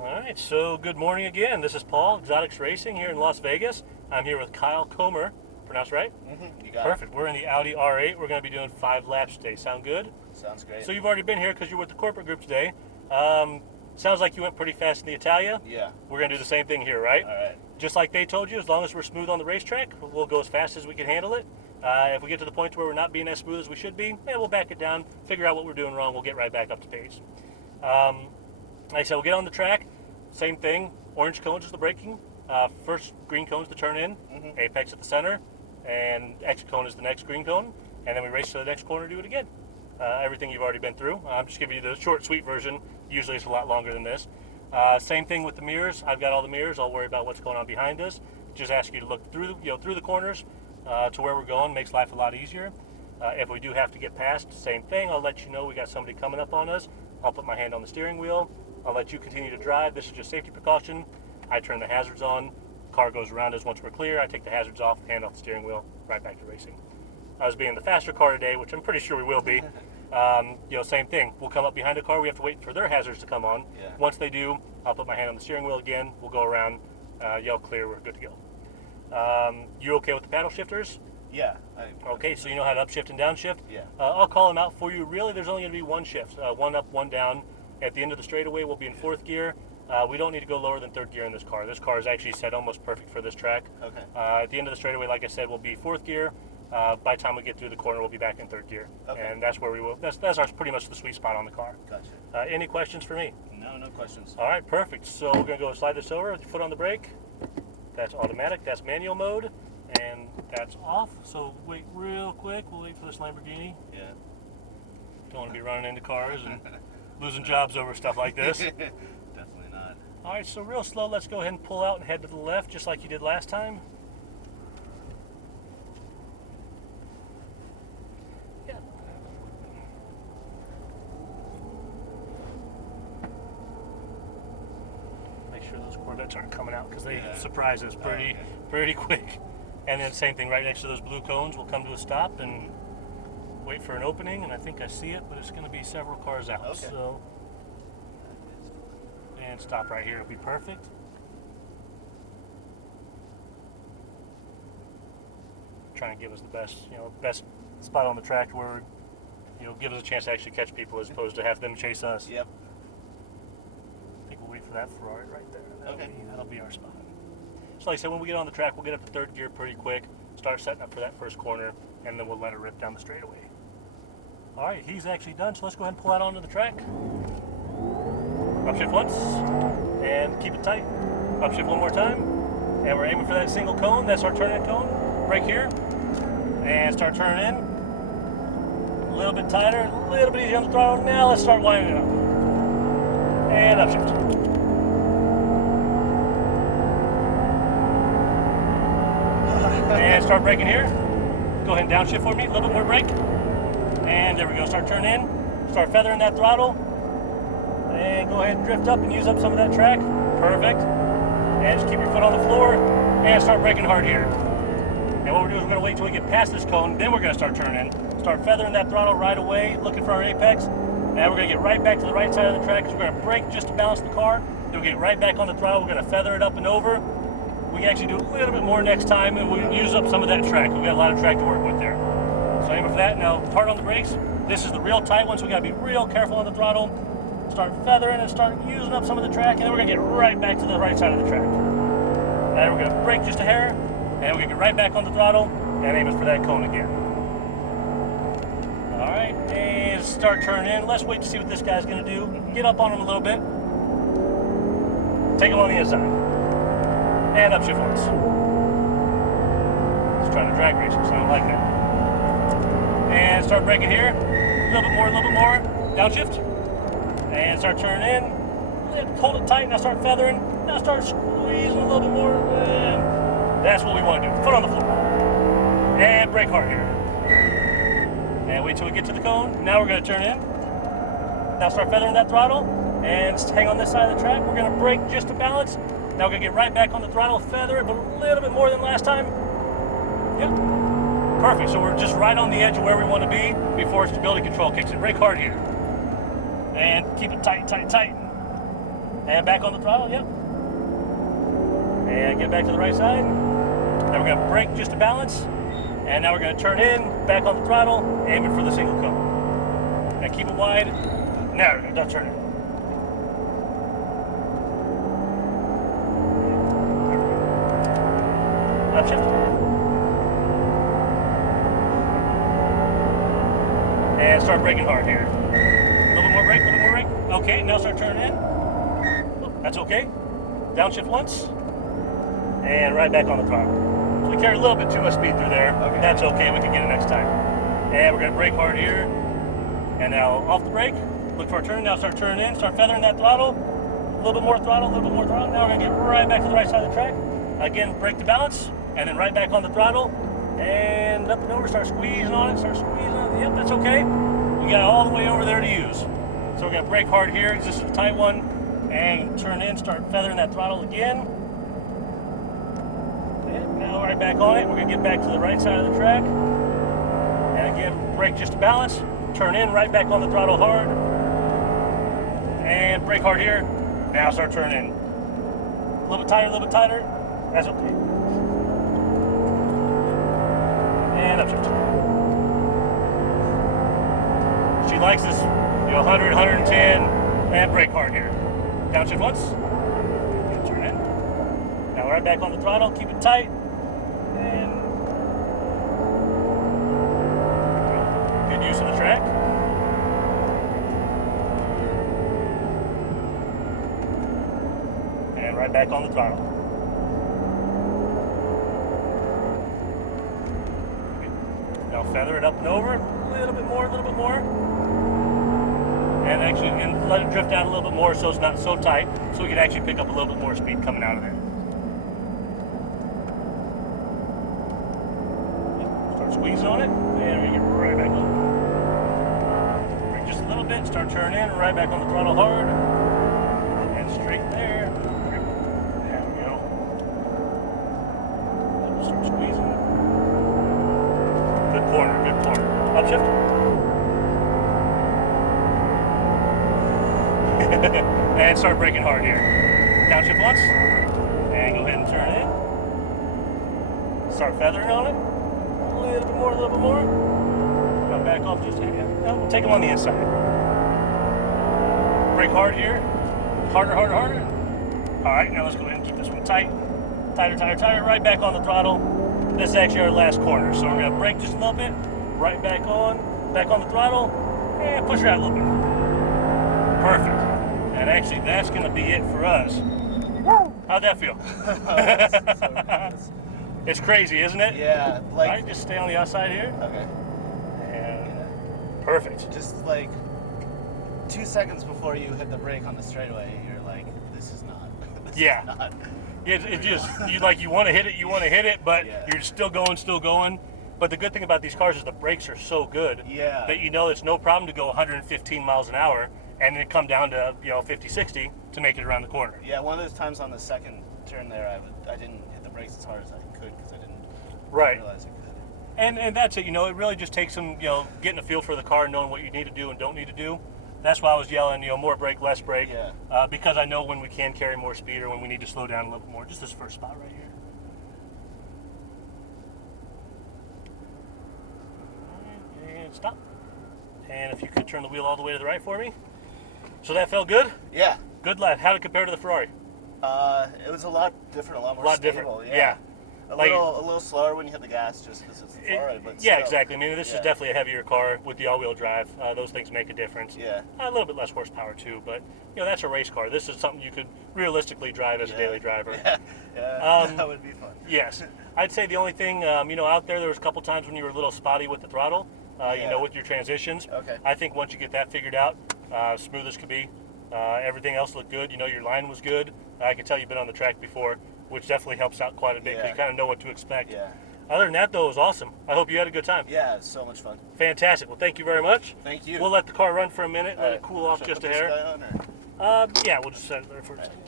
All right, so good morning again. This is Paul, Exotics Racing here in Las Vegas. I'm here with Kyle Comer. Pronounced right? You got Perfect. We're in the Audi R8. We're going to be doing 5 laps today. Sound good? it. Sounds great. So you've already been here because you're with the corporate group today. Sounds like you went pretty fast in the Italia. Yeah. We're going to do the same thing here, right? All right. Just like they told you, as long as we're smooth on the racetrack, we'll go as fast as we can handle it. If we get to the point where we're not being as smooth as we should be, we'll back it down, figure out what we're doing wrong, we'll get right back up to pace. Like I said, we'll get on the track. Same thing, orange cones is the braking. First green cone's the turn in, apex at the center, and exit cone is the next green cone. And then we race to the next corner, do it again. Everything you've already been through. I'm just giving you the short, sweet version. Usually it's a lot longer than this. Same thing with the mirrors. I've got all the mirrors. I'll worry about what's going on behind us. Just ask you to look through, through the corners to where we're going. Makes life a lot easier. If we do have to get past, same thing. I'll let you know we got somebody coming up on us. I'll put my hand on the steering wheel. I'll let you continue to drive. This is just safety precaution. I turn the hazards on. Car goes around us once we're clear. I take the hazards off, hand off the steering wheel, right back to racing. Us being the faster car today, which I'm pretty sure we will be, same thing. We'll come up behind a car. We have to wait for their hazards to come on. Yeah. Once they do, I'll put my hand on the steering wheel again. We'll go around, yell clear. We're good to go. You okay with the paddle shifters? Yeah. Okay, so you know how to upshift and downshift? Yeah. I'll call them out for you. Really, there's only going to be one shift, one up, one down. At the end of the straightaway, we'll be in 4th gear. We don't need to go lower than 3rd gear in this car. This car is actually set almost perfect for this track. Okay. At the end of the straightaway, like I said, we'll be 4th gear. By the time we get through the corner, we'll be back in 3rd gear. Okay. And that's where we will. That's our pretty much the sweet spot on the car. Gotcha. Any questions for me? No questions. All right, perfect. So we're going to go slide this over with your foot on the brake. That's automatic. That's manual mode. And that's off. So wait real quick. We'll wait for this Lamborghini. Yeah. Don't want to be running into cars and losing jobs over stuff like this. Definitely not. All right, so real slow. Let's go ahead and pull out and head to the left, just like you did last time. Yeah. Make sure those Corvettes aren't coming out because they surprise us pretty quick. And then same thing, right next to those blue cones, we'll come to a stop and wait for an opening, and I think I see it, but it's going to be several cars out. Okay. So, and stop right here. It'll be perfect. Trying to give us the best spot on the track where, give us a chance to actually catch people as opposed to have them chase us. Yep. I think we'll wait for that Ferrari right there. That'll be our spot. So like I said, when we get on the track, we'll get up to 3rd gear pretty quick, start setting up for that first corner, and then we'll let it rip down the straightaway. All right, he's actually done, so let's go ahead and pull out onto the track. Upshift once, and keep it tight. Upshift one more time, and we're aiming for that single cone. That's our turn-in cone, right here. And start turning in. A little bit tighter, a little bit easier on the throttle. Now let's start winding it up. And upshift. And start braking here. Go ahead and downshift for me, a little bit more brake. And there we go, start turning in. Start feathering that throttle. And go ahead and drift up and use up some of that track. Perfect. And just keep your foot on the floor and start braking hard here. And what we're doing is we're going to wait until we get past this cone, then we're going to start turning. Start feathering that throttle right away, looking for our apex. Now we're going to get right back to the right side of the track because we're going to brake just to balance the car. Then we'll get right back on the throttle. We're going to feather it up and over. We can actually do a little bit more next time, and we can use up some of that track. We've got a lot of track to work with there. So aiming for that. Now, hard on the brakes. This is the real tight one, so we got to be real careful on the throttle. Start feathering and start using up some of the track, and then we're going to get right back to the right side of the track. Now we're going to brake just a hair, and we're going to get right back on the throttle, and aiming for that cone again. All right, and start turning in. Let's wait to see what this guy's going to do. Get up on him a little bit. Take him on the inside. And upshift once. Just trying to drag race, so I don't like that. And start braking here. A little bit more. Downshift. And start turning in. Hold it tight. Now start feathering. Now start squeezing a little bit more. And that's what we want to do. Foot on the floor. And brake hard here. And wait till we get to the cone. Now we're going to turn in. Now start feathering that throttle. And hang on this side of the track. We're going to brake just to balance. Now we're going to get right back on the throttle, feather it, but a little bit more than last time. Yep. Perfect. So we're just right on the edge of where we want to be before stability control kicks in. Brake hard here. And keep it tight. And back on the throttle, yep. And get back to the right side. Now we're going to brake just to balance. And now we're going to turn in, back on the throttle, aiming for the single cone. And keep it wide. Now, don't turn it. Upshift. And start braking hard here. A little bit more brake, a little bit more brake. Okay, now start turning in. Oh, that's okay. Downshift once. And right back on the throttle. So we carry a little bit too much speed through there. Okay. That's okay, we can get it next time. And we're going to brake hard here. And now off the brake. Look for a turn. Now start turning in. Start feathering that throttle. A little bit more throttle, a little bit more throttle. Now we're going to get right back to the right side of the track. Again, brake to balance. And then right back on the throttle. And up and over. Start squeezing on it. Start squeezing on it. Yep, that's okay. We got it all the way over there to use. So we're going to brake hard here. This is a tight one. And turn in. Start feathering that throttle again. And now right back on it. We're going to get back to the right side of the track. And again, brake just to balance. Turn in. Right back on the throttle hard. And brake hard here. Now start turning in. A little bit tighter, a little bit tighter. That's okay. And upshift. She likes this, 100, 110, and brake hard here. Downshift once. And turn in. Now right back on the throttle. Keep it tight. And good use of the track. And right back on the throttle. Now feather it up and over, a little bit more, a little bit more. And actually, and let it drift down a little bit more so it's not so tight, so we can actually pick up a little bit more speed coming out of there. Start squeezing on it, and we get right back on. Brake just a little bit, start turning in, right back on the throttle hard. And straight there. There we go. Start squeezing. Good corner, good corner. Upshift. And start braking hard here. Downshift once. And go ahead and turn in. Start feathering on it. A little bit more, a little bit more. Now back off just a hair. No, we'll take them on the inside. Brake hard here. Harder, harder, harder. Alright, now let's go ahead and keep this one tight. Tighter, tighter, tighter. Right back on the throttle. This is actually our last corner, so we're going to brake just a little bit, right back on the throttle, and push it out a little bit. Perfect. And actually, that's going to be it for us. How'd that feel? It's crazy, isn't it? Yeah. All right, just stay on the outside here. Okay. And perfect. Just like 2 seconds before you hit the brake on the straightaway, you're like, this is not. This Yeah. Is not. It just, you want to hit it, but Yeah. you're still going. But the good thing about these cars is the brakes are so good Yeah. that it's no problem to go 115 miles an hour and then come down to 50, 60 to make it around the corner. Yeah, one of those times on the second turn there, I didn't hit the brakes as hard as I could because I didn't realize I could. And that's it. It really just takes some getting a feel for the car, knowing what you need to do and don't need to do. That's why I was yelling, more brake, less brake, Yeah. because I know when we can carry more speed or when we need to slow down a little bit more. Just this first spot right here. And stop. And if you could turn the wheel all the way to the right for me. So that felt good? Yeah. Good lad. How did it compare to the Ferrari? It was a lot different, a lot more A lot stable. different. Yeah. A little slower when you hit the gas, just because it's the Ferrari. But yeah, still. exactly. This is definitely a heavier car with the all-wheel drive. Those things make a difference. Yeah. A little bit less horsepower too, but that's a race car. This is something you could realistically drive as a daily driver. Yeah, that would be fun. Yes, I'd say the only thing out there was a couple times when you were a little spotty with the throttle. With your transitions. Okay. I think once you get that figured out, smooth as could be. Everything else looked good. Your line was good. I can tell you've been on the track before, which definitely helps out quite a bit because you kind of know what to expect. Yeah. Other than that, though, it was awesome. I hope you had a good time. Yeah, it's so much fun. Fantastic. Well, thank you very much. Thank you. We'll let the car run for a minute, let it cool off Should I just put a this hair. guy on, or? Yeah, we'll just set it there for a second.